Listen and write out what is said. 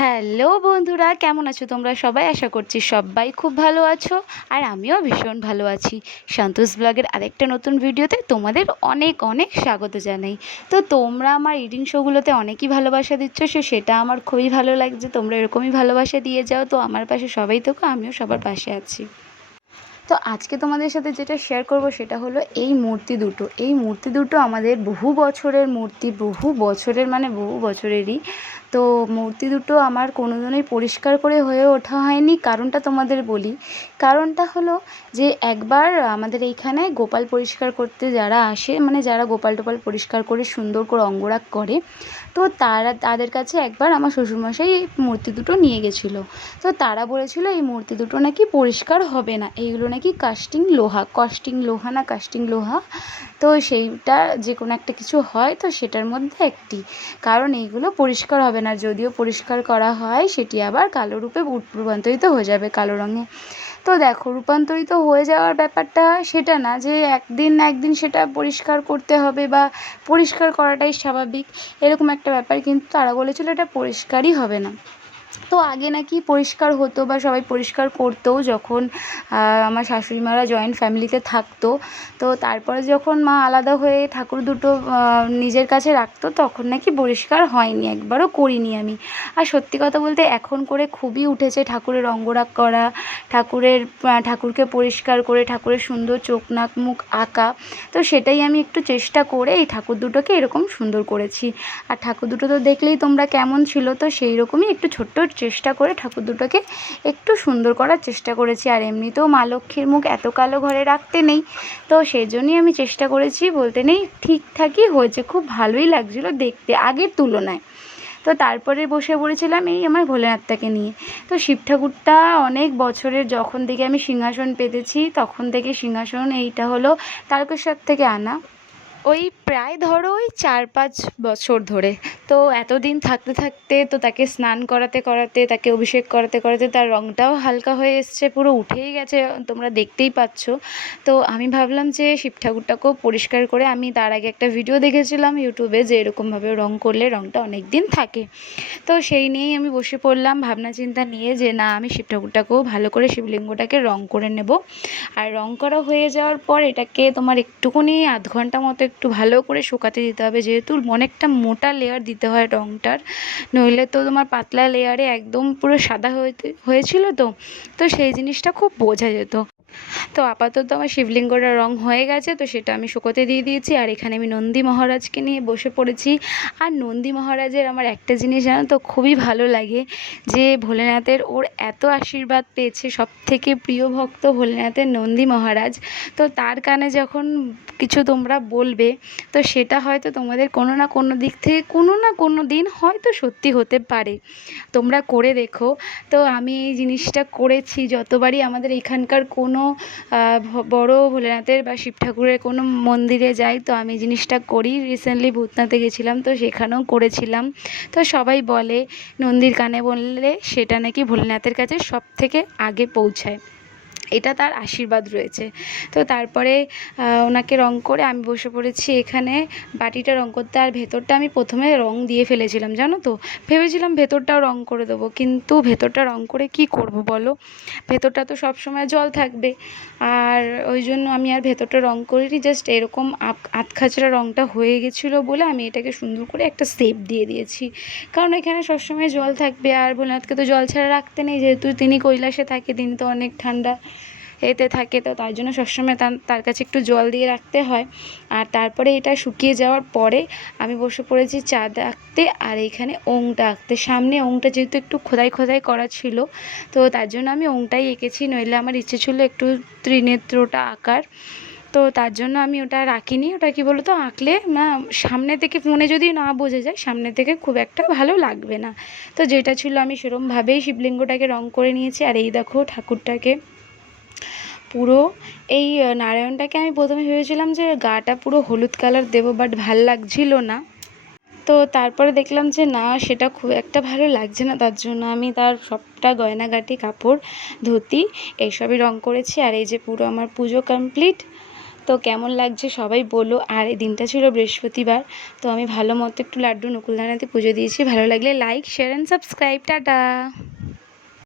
Hello বন্ধুরা, কেমন আছো তোমরা সবাই? আশা করছি সবাই খুব ভালো আছো আর আমিও ভীষণ ভালো আছি। সন্তোষ ব্লগের আরেকটা নতুন ভিডিওতে তোমাদের অনেক অনেক স্বাগত জানাই। তো তোমরা আমার রিডিং শোগুলোতে অনেকই ভালোবাসা দিচ্ছ, সেটা আমার খুবই ভালো লাগছে। তোমরা এরকমই ভালোবাসা দিয়ে যাও। তো আমার পাশে সবাই থেকো, আমিও সবার পাশে আছি। তো আজকে তোমাদের সাথে যেটা শেয়ার করব সেটা হলো এই মূর্তি দুটো আমাদের বহু বছরের মূর্তি, বহু বছরের মানে বহু বছরেরই। তো মূর্তি দুটো আমার কোনোদিনই পরিষ্কার করে হয়ে ওঠা হয়নি। কারণটা তোমাদের বলি। কারণটা হলো যে একবার আমাদের এইখানে গোপাল পরিষ্কার করতে যারা আসে, মানে যারা গোপাল টোপাল পরিষ্কার করে সুন্দর করে অঙ্গরাগ করে, তো তাদের কাছে একবার আমার শ্বশুরমশাই এই মূর্তি দুটো নিয়ে গেছিলো। তো তারা বলেছিল এই মূর্তি দুটো নাকি পরিষ্কার হবে না, এইগুলো নাকি কাস্টিং লোহা। তো সেইটা যে কোনো একটা কিছু হয়, তো সেটার মধ্যে একটি কারণ এইগুলো পরিষ্কার হবে না। যদিও পরিষ্কার করা হয় সেটি আবার কালো রূপে রূপান্তরিত হয়ে যাবে, কালো রঙে। তো দেখো, রূপান্তরিত হয়ে যাওয়ার ব্যাপারটা সেটা না যে একদিন না একদিন সেটা পরিষ্কার করতে হবে বা পরিষ্কার করাটাই স্বাভাবিক, এরকম একটা ব্যাপার। কিন্তু তারা বলেছিল এটা পরিষ্কারই হবে না। তো আগে নাকি পরিষ্কার হতো বা সবাই পরিষ্কার করতো যখন আমার শাশুড়ি মারা জয়েন্ট ফ্যামিলিতে থাকতো। তো তারপরে যখন মা আলাদা হয়ে ঠাকুর দুটো নিজের কাছে রাখতো, তখন নাকি পরিষ্কার হয়নি, একবারও করিনি আমি। আর সত্যি কথা বলতে এখন করে খুবই উঠেছে ঠাকুরের অঙ্গরাগ করা, ঠাকুরকে পরিষ্কার করে ঠাকুরের সুন্দর চোখ নাক মুখ আঁকা। তো সেটাই আমি একটু চেষ্টা করে এই ঠাকুর দুটোকে এরকম সুন্দর করেছি। আর ঠাকুর দুটো তো দেখলেই তোমরা কেমন ছিল, তো সেই রকমই একটু ছোট্ট চেষ্টা করে ঠাকুর দুটোকে একটু সুন্দর করার চেষ্টা করেছি। আর এমনিতেও মা লক্ষ্মীর মুখ এত কালো ঘরে রাখতে নেই, তো সেই জন্যই আমি চেষ্টা করেছি, বলতে নেই ঠিকঠাকই হয়েছে, খুব ভালোই লাগছিলো দেখতে আগের তুলনায়। তো তারপরে বসে পড়েছিলাম এই আমার ভোলেনাথটাকে নিয়ে। তো শিব ঠাকুরটা অনেক বছরের, যখন থেকে আমি সিংহাসন পেতেছি তখন থেকে সিংহাসন এইটা হলো তারকেশ্বর থেকে আনা, ওই প্রায় ধরো ওই 4-5 বছর ধরে। তো এতদিন থাকতে থাকতে তো তাকে স্নান করাতে করাতে, তাকে অভিষেক করাতে করাতে তার রঙটাও হালকা হয়ে এসছে, পুরো উঠেই গেছে, তোমরা দেখতেই পাচ্ছ। তো আমি ভাবলাম যে শিব ঠাকুরটাকেও পরিষ্কার করে, আমি তার আগে একটা ভিডিও দেখেছিলাম ইউটিউবে যে এরকমভাবে রঙ করলে রঙটা অনেক দিন থাকে। তো সেই নিয়েই আমি বসে পড়লাম ভাবনা চিন্তা নিয়ে যে না, আমি শিব ঠাকুরটাকেও ভালো করে শিবলিঙ্গটাকে রঙ করে নেব। আর রঙ করা হয়ে যাওয়ার পর এটাকে তোমার একটুখানি আধ ঘন্টা মতো একটু ভালো করে শুকাতে দিতে হবে, যেহেতু অনেকটা মোটা লেয়ার দিতে হয় রঙটার, নইলে তো তোমার পাতলা লেয়ারে একদম পুরো সাদা হয়েছিল। তো তো সেই জিনিসটা খুব বোঝা যেত। তো আপাতত আমার শিবলিঙ্গটা রং হয়ে গেছে, তো সেটা আমি শুকোতে দিয়ে দিয়েছি। আর এখানে আমি নন্দী মহারাজকে নিয়ে বসে পড়েছি। আর নন্দী মহারাজের আমার একটা জিনিস জানো তো খুবই ভালো লাগে, যে ভোলেনাথের ওর এত আশীর্বাদ পেয়েছে, সবথেকে প্রিয় ভক্ত ভোলেনাথের নন্দী মহারাজ। তো তার কানে যখন কিছু তোমরা বলবে, তো সেটা হয়তো তোমাদের কোনো না কোনো দিক থেকে কোনো না কোনো দিন হয়তো সত্যি হতে পারে। তোমরা করে দেখো। তো আমি এই জিনিসটা করেছি যতবারই আমাদের এখানকার কোনো বড় ভোলেনাথের বা শিব ঠাকুরের কোনো মন্দিরে যাই, তো আমি জিনিসটা করি। রিসেন্টলি ভূতনাথে গেছিলাম, তো সেখানেও করেছিলাম। তো সবাই বলে নন্দীর কানে বললে সেটা নাকি ভোলেনাথের কাছে সব থেকে আগে পৌঁছায়, এটা তার আশীর্বাদ রয়েছে। তো তারপরে ওনাকে রং করে আমি বসে পড়েছি এখানে বাটিটা রং করতে। আর ভেতরটা আমি প্রথমে রং দিয়ে ফেলেছিলাম জানো তো, ভেবেছিলাম ভেতরটাও রং করে দেবো, কিন্তু ভেতরটা রং করে কি করব বলো, ভেতরটা তো সব সময় জল থাকবে। আর ওই জন্য আমি আর ভেতরটা রং করিনি, জাস্ট এরকম আধখাচড়া রংটা হয়ে গেছিলো বলে আমি এটাকে সুন্দর করে একটা শেপ দিয়ে দিয়েছি। কারণ এখানে সবসময় জল থাকবে, আর ভোলেনাথকে তো জল ছাড়া রাখতে নেই, যেহেতু তিনি কৈলাসে থাকে, তিনি তো অনেক ঠান্ডা এতে থাকে, তো তার জন্য সবসময় তার কাছে একটু জল দিয়ে রাখতে হয়। আর তারপরে এটা শুকিয়ে যাওয়ার পরে আমি বসে পড়েছি চাঁদ আঁকতে, আর এইখানে ওংটা আঁকতে। সামনে ওংটা যেহেতু একটু খোদাই খোদাই করা ছিল, তো তার জন্য আমি ওংটাই এঁকেছি, নইলে আমার ইচ্ছে ছিল একটু ত্রিনেত্রটা আঁকার। তো তার জন্য আমি ওটা রাখিনি। ওটা কি বলো তো, আঁকলে না সামনে থেকে ফোনে যদি না বোঝা যায়, সামনে থেকে খুব একটা ভালো লাগবে না। তো যেটা ছিল আমি সেরকমভাবেই শিবলিঙ্গটাকে রং করে নিয়েছি। আর এই দেখো ঠাকুরটাকে পুরো, এই নারায়ণটাকে আমি প্রথমে ভেবেছিলাম যে গাটা পুরো হলুদ কালার দেবো, বাট ভাল লাগছিল না। তো তারপরে দেখলাম যে না, সেটা খুব একটা ভালো লাগছে না, তার জন্য আমি তার সবটা গয়নাগাটি, কাপড়, ধুতি এইসবই রং করেছি। আর এই যে পুরো আমার পুজো কমপ্লিট। তো কেমন লাগছে সবাই বলো। আর এই দিনটা ছিল বৃহস্পতিবার, তো আমি ভালো মতো একটু লাড্ডু নকুলদানাতে পুজো দিয়েছি। ভালো লাগলে like, share and subscribe. Tata.